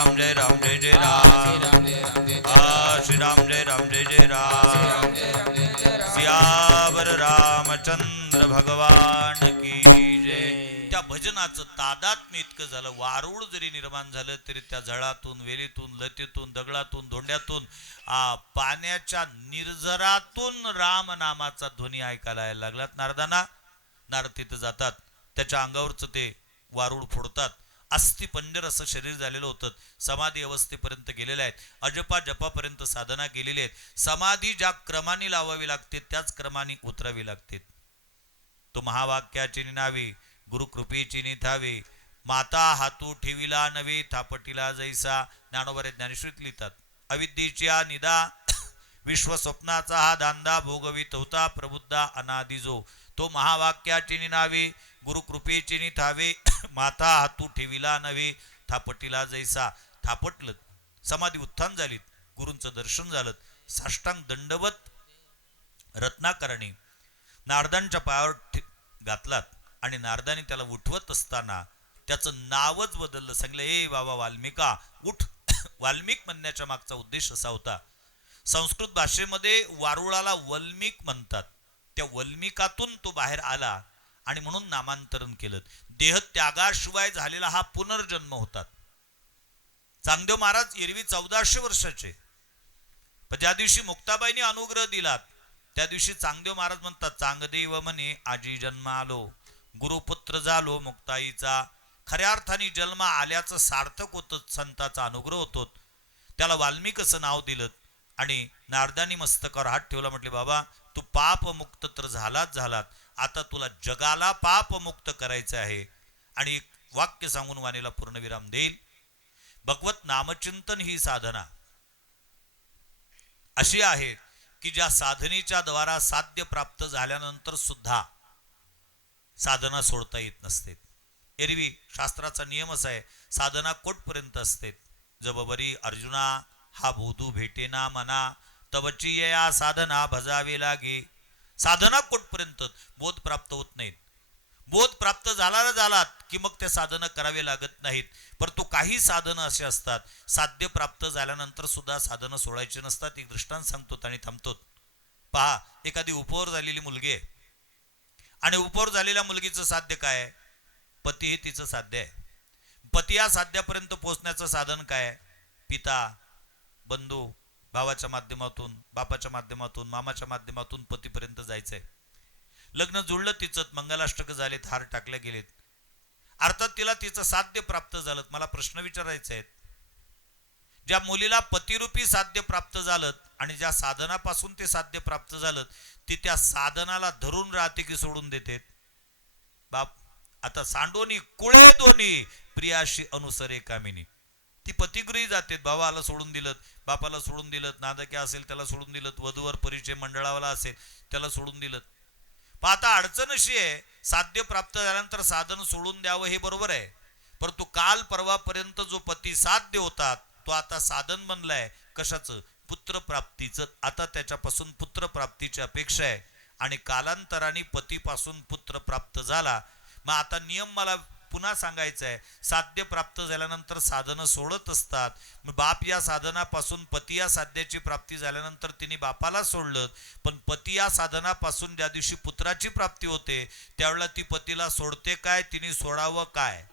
राम जय राम जय जय राम श्री राम जय राम जय जय राम सियावर रामचंद्र भगवान की जय त्या भजनाचं तादात्म्य इतकं झालं वारुळ जरी निर्माण झालं तरी त्या झळातून वेलीतून लतीतून दगडातून धोंड्यातून आ, पाण्याच्या निर्झरातून राम नामाचा ध्वनी ऐकायला यायला लागलात. नारदांना नारद तिथं जातात. त्याच्या अंगावरचं ते वारुळ फोडतात. अस्थिपंजर असं शरीर झालेलं होतं. समाधी अवस्थेपर्यंत गेलेले आहेत. अजपा जपापर्यंत साधना केलेली आहेत. समाधी ज्या क्रमाने लावावी लागते त्याच क्रमाने उतरावी लागते. तो महावाक्याची नावी गुरुकृपेची निथावे. माता हातू ठेविला नवे थापटीला जैसा. ज्ञानोबरे ज्ञानेश्वरीत लिहितात. अविद्येच्या निदा विश्व स्वप्नाचा हा दांदा भोगवीत होता. प्रबुद्धा अनादिजो. तो महावाक्याची निनावे गुरुकृपेची निथावे. माता हातू ठेविला नव्हे थापटीला जैसा. थापटलं. समाधी उत्थान झालीत. गुरूंचं दर्शन झालं. साष्टांग दंडवत रत्नाकरणी नारदांच्या पायावर ठे- घातलात आणि नारदाने त्याला उठवत असताना त्याचं नावच बदललं. सांगलं ए बाबा वाल्मिका उठ. वाल्मिक म्हणण्याच्या मागचा उद्देश असा होता. संस्कृत भाषेमध्ये वारुळाला वल्मिक म्हणतात. त्या वल्मिकातून तो बाहेर आला. आणि म्हणून नामांतरण केलं. देह त्यागाशिवाय झालेला हा पुनर्जन्म होतात चांगदेव महाराज एरवी चौदाशे वर्षाचे. पण ज्या दिवशी मुक्ताबाईने अनुग्रह दिलात त्या दिवशी चांगदेव महाराज म्हणतात चांगदेव म्हणे आजी जन्म आलो. गुरुपुत्र झालो मुक्ताईचा. खऱ्या अर्थाने जन्म आल्याचं सार्थक होतं संताचा अनुग्रह होतो. त्याला वाल्मिकचं नाव दिलं आणि नारदानी मस्तकावर हात ठेवला म्हटले बाबा तू पाप मुक्त तर झालाच झालात. आता तुला जगाला पापमुक्त करायचं आहे. आणि एक वाक्य सांगून वाणीला पूर्णविराम देईल. भगवत नामचिंतन ही साधना. अशी आहे की ज्या साधनेच्या द्वारा साध्य प्राप्त झाल्यानंतर सुद्धा साधना सोडता येत नसते. एरवी शास्त्राचा नियमच आहे साधना कोटपर्यंत असते. जबबरी अर्जुना हा बोधू भेटेना मना तवची या साधना भजावे लागे. साधना कोटपर्यंत बोध प्राप्त होत नाहीत. बोध प्राप्त झाला झालात की मग ते साधनं करावे लागत नाहीत. परंतु काही साधनं असे असतात. साध्य प्राप्त झाल्यानंतर सुद्धा साधनं सोडायची नसतात. एक दृष्टांत सांगतो आणि थांबतो पहा एखादी उपवर झालेली मुलगी आहे. आणि उपवर झालेल्या मुलगीचं साध्य काय आहे? पती हे तिचं साध्य आहे. पती या साध्यापर्यंत पोचण्याचं साधन काय आहे? पिता बंधू भावाच्या माध्यमातून बापाच्या माध्यमातून मामाच्या माध्यमातून पतीपर्यंत जायचं आहे लग्न जुळलं तिचं मंगलाष्टक झालेत हार टाकले गेलेत. अर्थात तिला तिचं साध्य प्राप्त झालं. मला प्रश्न विचारायचे आहेत. ज्या मुलीला पतिरूपी साध्य प्राप्त झालं आणि ज्या साधनापासून ते साध्य प्राप्त झालं ती त्या साधनाला धरून राहते की सोडून देते? बाप आता सांडोनी कुळे दोन्ही प्रियाशी अनुसरे कामिनी. ती पतिगृही जाते भावाला सोडून दिलं बापाला सोडून दिलं नादक्या असेल त्याला सोडून दिलं वधूवर परिचय मंडळावाला असेल त्याला सोडून दिलं पण आता अडचण अशी आहे साध्य प्राप्त झाल्यानंतर साधन सोडून द्यावं हे बरोबर आहे. परंतु काल परवापर्यंत जो पती साध्य होता तो आता साधन बनलाय. कशाचं? पुत्रप्राप्तीचं. आता त्याच्यापासून पुत्रप्राप्तीची अपेक्षा आहे. आणि कालांतराने पतीपासून पुत्र प्राप्त झाला. मग आता नियम मला पुन्हा सांगायचं आहे साध्य प्राप्त झाल्यानंतर साधनं सोडत असतात. मग बाप या साधनापासून पती या साध्याची प्राप्ती झाल्यानंतर तिने बापाला सोडलं. पण पती या साधनापासून ज्या दिवशी पुत्राची प्राप्ती होते त्यावेळेला ती पतीला सोडते काय तिने सोडावं काय?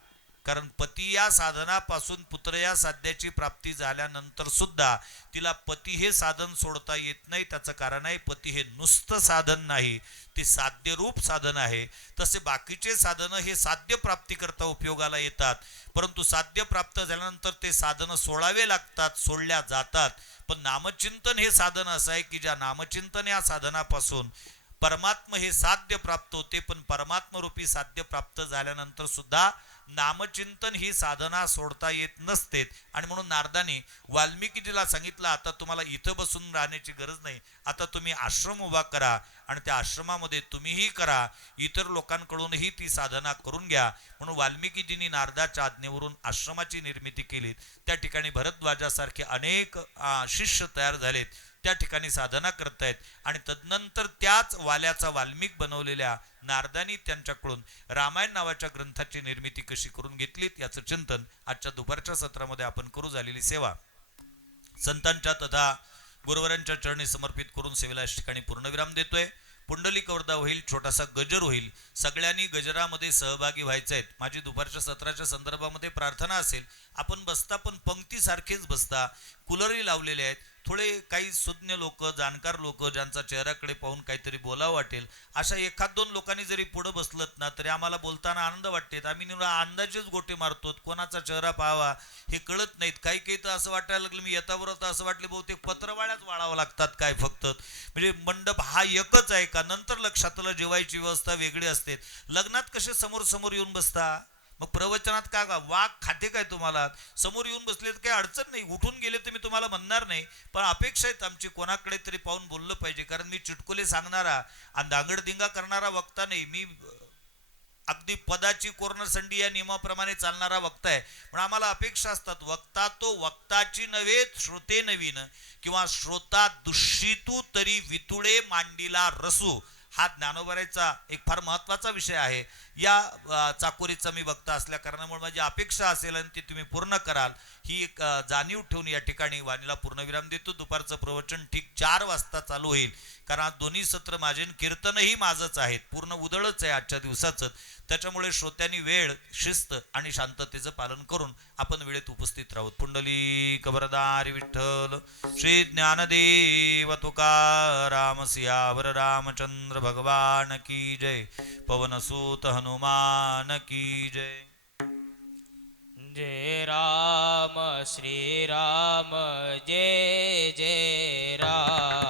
कारण पती या साधनापासून पुत्र या साध्याची प्राप्ती झाल्यानंतर सुद्धा तिला पती हे साधन सोडता येत नाही. त्याचं कारण आहे पती हे नुसतं साधन नाही ते साध्यरूप साधन आहे. तसे बाकीचे साधनं हे साध्य प्राप्तीकरता उपयोगाला येतात. परंतु साध्य प्राप्त झाल्यानंतर ते साधनं सोडावे लागतात सोडल्या जातात. पण नामचिंतन हे साधन असं आहे की ज्या नामचिंतन या साधनापासून परमात्म हे साध्य प्राप्त होते पण परमात्मरूपी साध्य प्राप्त झाल्यानंतर सुद्धा नामचिंतन ही साधना सोडता येत नसते आणि म्हणून नारदाने वाल्मिकीजीला सांगितलं आता तुम्हाला इथं बसून राहण्याची गरज नाही. आता तुम्ही आश्रम उभा करा आणि त्या आश्रमामध्ये तुम्हीही करा. इतर लोकांकडूनही ती साधना करून घ्या. म्हणून वाल्मिकीजींनी नारदाच्या आज्ञेवरून आश्रमाची निर्मिती केली त्या ठिकाणी भरद्वाजासारखे अनेक शिष्य तयार झालेत. त्या ठिकाणी साधना करतायत. आणि तदनंतर त्याच वाल्याचा वाल्मिक बनवलेल्या नारदानी त्यांच्याकडून रामायण नावाच्या ग्रंथाची निर्मिती कशी करून घेतलीत याचं चिंतन आजच्या दुपारच्या सत्रामध्ये आपण करू झालेली सेवा. संतांच्या तथा गुरुवरांच्या चरणी समर्पित करून सेवेला या ठिकाणी पूर्णविराम देतोय. पुंडलिक वरदा होईल छोटासा गजर होईल. सगळ्यांनी गजरामध्ये सहभागी व्हायचे आहेत माझी दुपारच्या सत्राच्या संदर्भामध्ये प्रार्थना असेल आपण बसता पण पंक्तीसारखेच बसता. कुलरही लावलेले आहेत. थोडे काही सुज्ञ लोक जाणकार लोक ज्यांचा चेहऱ्याकडे पाहून काहीतरी बोलावं वाटेल अशा एखाद दोन लोकांनी जरी पुढं बसलत ना तरी आम्हाला बोलताना आनंद वाटतेत. आम्ही निवडा अंदाजेच गोटे मारतो कोणाचा चेहरा पाहावा हे कळत नाहीत. काही काही तर असं वाटायला लागलं मी येताबरोबर तर असं वाटले बहुतेक पत्रवाळ्याच वाढावं लागतात काय फक्त. म्हणजे मंडप हा एकच आहे का? नंतर लक्षातलं जेवायची व्यवस्था वेगळी असते. लग्नात कसे समोर समोर येऊन बसता? मग प्रवचनात का का वाघ खाते काय तुम्हाला? समोर येऊन बसले तर काही अडचण नाही. उठून गेले तर मी तुम्हाला म्हणणार नाही. पण अपेक्षा आहेत आमची कोणाकडे तरी पाहून बोललं पाहिजे. कारण मी चुटकुले सांगणारा आणि दांगडदिंगा करणारा वक्ता नाही. मी अगदी पदाची कोर्नर संडी या नियमाप्रमाणे चालणारा वक्ता आहे. पण आम्हाला अपेक्षा असतात. वक्ता तो वक्ताची नव्हे श्रोते नवीन. किंवा श्रोता दुष्टितू तरी वितुडे मांडीला रसू. हा ज्ञानोबरायचा एक फार महत्त्वाचा विषय आहे. या चाकोरीचा मी भक्त असल्या कारणामुळे माझी अपेक्षा असेल आणि ती तुम्ही पूर्ण कराल. ही एक जाणीव ठेवून या ठिकाणी वाणीला पूर्णविराम देतो. दुपारचं प्रवचन ठीक चार वाजता चालू होईल. कारण आज दोन्ही सत्र माझे कीर्तनही माझंच आहेत. पूर्ण उदळच आहे आजच्या दिवसाचं. त्याच्यामुळे श्रोत्यांनी वेळ शिस्त आणि शांततेचं पालन करून आपण वेळेत उपस्थित राहू. पुंडली कबरदारी विठ्ठल श्री ज्ञानदेव तुकाराम सियावर रामचंद्र भगवान की जय. पवनसूत हनुमान की जय। जय राम श्री राम जय जय राम।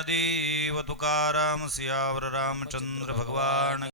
ज्ञानदेव तुकाराम सियावर रामचंद्र भगवान